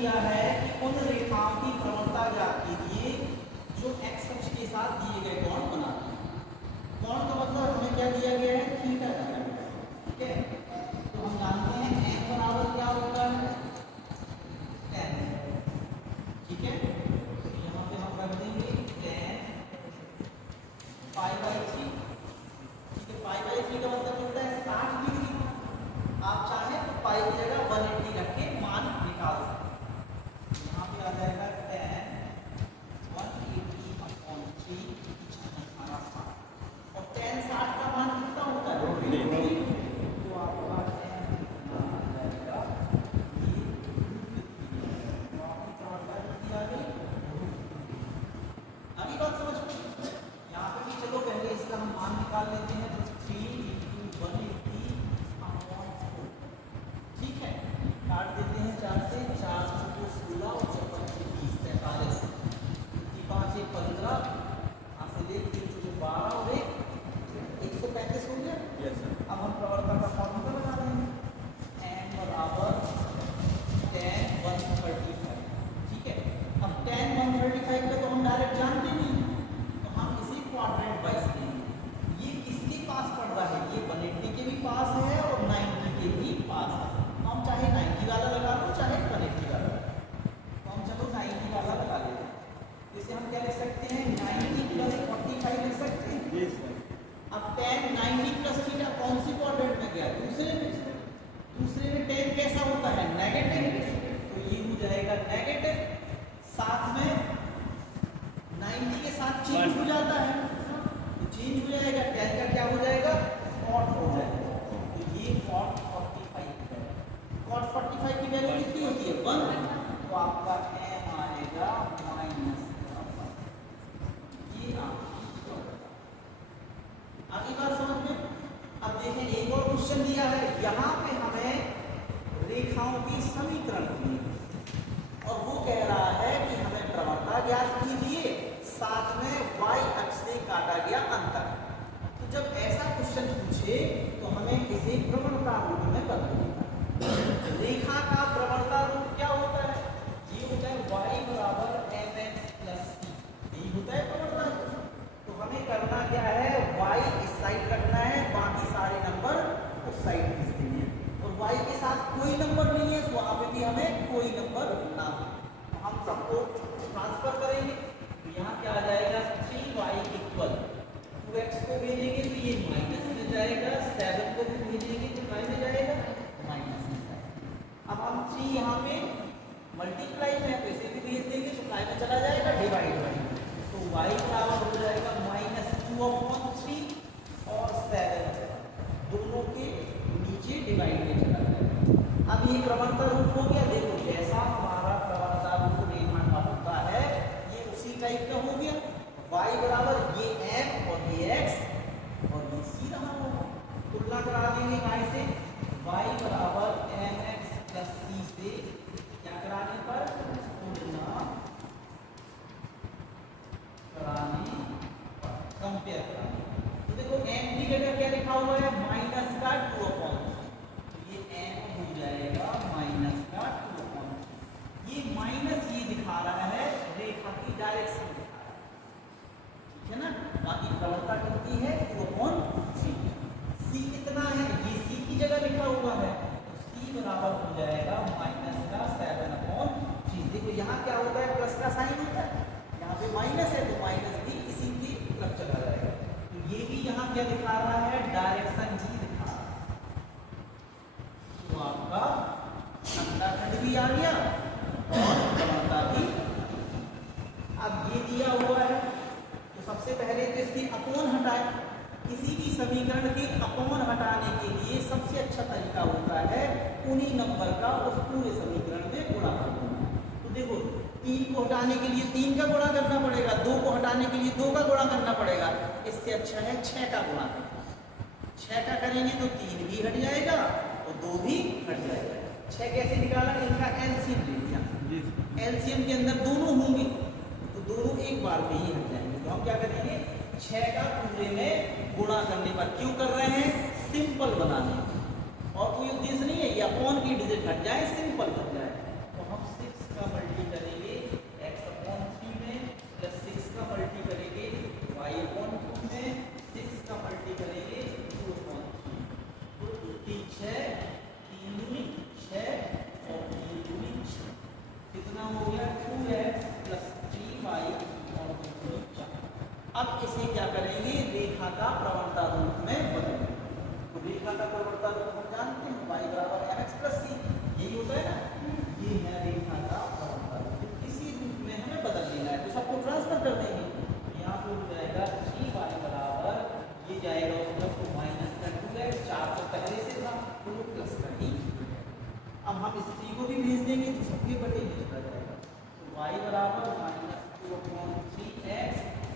दिया है कि उन रेखाओं की प्रवणता ज्ञात कीजिए जो एक्स अक्ष के साथ दिए गए कोण बनाती हैं। कोण का मतलब हमें क्या दिया गया है, थीटा दिया गया है, ठीक है। तो हम जानते हैं n बराबर क्या होता है, tan, ठीक है। तो यहाँ पे हम रख देंगे tan पाई बाई 3, ठीक है। पाई बाई 3 का मतलब होता है 60 डिग्री। आप चाहे तो पाई की जगह 180 रख के मान निकाल सकते हैं। यहाँ पे आ जाएगा tan 180/3 और tan 60 का मान कितना होता है, तो आपका tan आ जाएगा ये आगे बात समझ में। यहाँ पे भी चलो पहले इसका हम मान निकाल लेते हैं, तो 3 × 180/4, ठीक है। काट देते हैं 4 से, 4 × 16 और 54 से 20, 45, 5 से 15, यहाँ से देख 3 × 12 और 135 हो गया। Yes sir. अब हम प्रवणता का फॉर्मूला बना रहे हैं, n बराबर tan 135, ठीक है। अब tan 135 का तो हम डायरेक्ट जानते नहीं, तो हम इसे क्वाड्रेंट वाइज लेंगे। ये किसके पास पड़ रहा है, ये 180 के भी पास है और 90 के भी पास है। तो हम चाहे 90 वाला लगा लो, चाहे 180 वाला, तो हम चलो 90 वाला लगा लेते हैं। इसे हम क्या लिख सकते हैं, 90 + 45 लिख सकते हैं। Yes sir. अब tan 90 + थीटा कौन सी क्वाड्रेंट में गया, दूसरे में। दूसरे में tan कैसा होता है, नेगेटिव, तो ये हो जाएगा नेगेटिव। साथ में 90 के साथ चेंज हो जाता है, तो चेंज हो जाएगा, tan का क्या हो जाएगा, cot हो जाएगा। तो ये cot 45 है। cot 45 की वैल्यू कितनी होती है, 1, तो आपका m आएगा -1। ये आगे बात समझ में। अब देखें एक और क्वेश्चन दिया है, यहाँ पे हमें रेखाओं की समीकरण दी है और वो कह रहा है कि हमें प्रवणता ज्ञात कीजिए, साथ में y अक्ष से काटा गया अंतर। तो जब ऐसा क्वेश्चन पूछे तो हमें इसे प्रवणता रूप में कर देना। रेखा का प्रवणता रूप क्या होता है, ये होता है y बराबर mx + c, यही होता है प्रवणता रूप। तो हमें करना क्या है, y इस साइड रखना है, बाकी सारे नंबर उस साइड खींच देंगे और y के साथ कोई नंबर नहीं है, तो वहां पे भी हमें कोई नंबर ना हो, तो हम सबको ट्रांसफर करेंगे। तो यहाँ क्या आ जाएगा, 3y = 2x को भेजेंगे तो ये माइनस में जाएगा, 7 को भी भेजेंगे तो काय में जाएगा, माइनस में जाएगा। अब हम 3 यहाँ पे मल्टीप्लाई में पैसे भी भेज देंगे तो काय में चला जाएगा, डिवाइड में। तो y बराबर हो जाएगा -2/3 और 7 दोनों के नीचे डिवाइड में चला जाएगा। अब ये प्रवणता रूप हो गया। देखो जैसा हमारा प्रवणता रूप रेखा का होता है, ये उसी टाइप का हो गया। y बराबर ये m और ये x और ये c रहा होगा। तुलना करा देंगे y से, y बराबर mx + c से क्या कराने पर, तुलना कराने पर, कंपेयर कराने। तो देखो m की जगह क्या लिखा हुआ है, -2/3, तो ये m हो जाएगा -2/3। ये माइनस ये दिखा रहा है रेखा की डायरेक्शन दिखा रहा है, ठीक है ना। बाकी प्रवणता कितनी है, 2/3। c कितना है, ये c की जगह लिखा हुआ है, तो c बराबर हो जाएगा -7/3। देखो यहाँ क्या होता है, प्लस का साइन होता है, यहाँ पे माइनस है तो माइनस भी इसी की तरफ चला जाएगा। तो ये भी यहाँ क्या दिखा रहा है, डायरेक्शन जी दिखा रहा है। तो आपका अंडाखंड भी आ गया और प्रवणता भी। अब ये दिया हुआ है तो सबसे पहले तो इसकी अपोन हटाए। किसी भी समीकरण के अपोन हटाने के लिए सबसे अच्छा तरीका होता है उन्हीं नंबर का उस पूरे समीकरण में गुणा कर देना। तो देखो 3 को हटाने के लिए 3 का गुणा करना पड़ेगा, 2 को हटाने के लिए 2 का गुणा करना पड़ेगा। इससे अच्छा है 6 का गुणा करना। 6 का करेंगे तो 3 भी हट जाएगा और 2 भी हट जाएगा। 6 कैसे निकाला, इनका एलसीएम ले लिया। एलसीएम के अंदर दोनों होंगे तो दोनों एक बार में ही हट जाएंगे। तो हम क्या करेंगे, 6 का पूरे में गुणा करने पर, क्यों कर रहे हैं, सिंपल बनाने और कोई उद्देश्य नहीं है, या अपॉन की डिजिट हट जाए, सिंपल बन जाए। तो हम 6 कितना हो गया 2x प्लस 3y और 4। अब इसे क्या करेंगे, रेखा का प्रवणता रूप में बदलेंगे। तो रेखा का प्रवणता रूप हम जानते हैं y बराबर mx प्लस c, यही होता है ना, ये है रेखा का प्रवणता रूप। इसी रूप में हमें बदल लेना है, तो सबको ट्रांसफर कर देंगे। यहाँ पे हो जाएगा 3y बराबर, ये जाएगा उसको माइनस का 2x, 4 तो पहले से था तो वो प्लस का ही। अब हम इस 3 को भी भेज देंगे तो सबके बटे में चला जाएगा। तो y बराबर माइनस 2/3x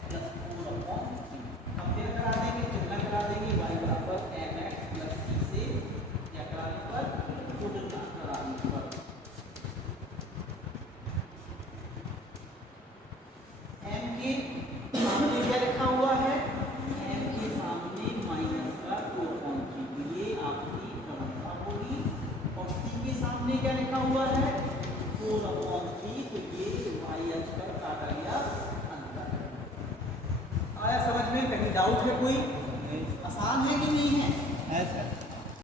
प्लस 4/3। अब फिर करा देंगे, तुलना करा देंगे, y बराबर mx प्लस c से क्या कराने पर, तुलना कराने पर। m के सामने क्या लिखा हुआ है, m के सामने माइनस का 2/3, ये आपकी प्रवणता होगी। और c के सामने क्या लिखा हुआ है 4/3, तो ये y अक्ष पर काटा गया अंतर। आया समझ में, कहीं डाउट है कोई, आसान है कि नहीं है? ऐसा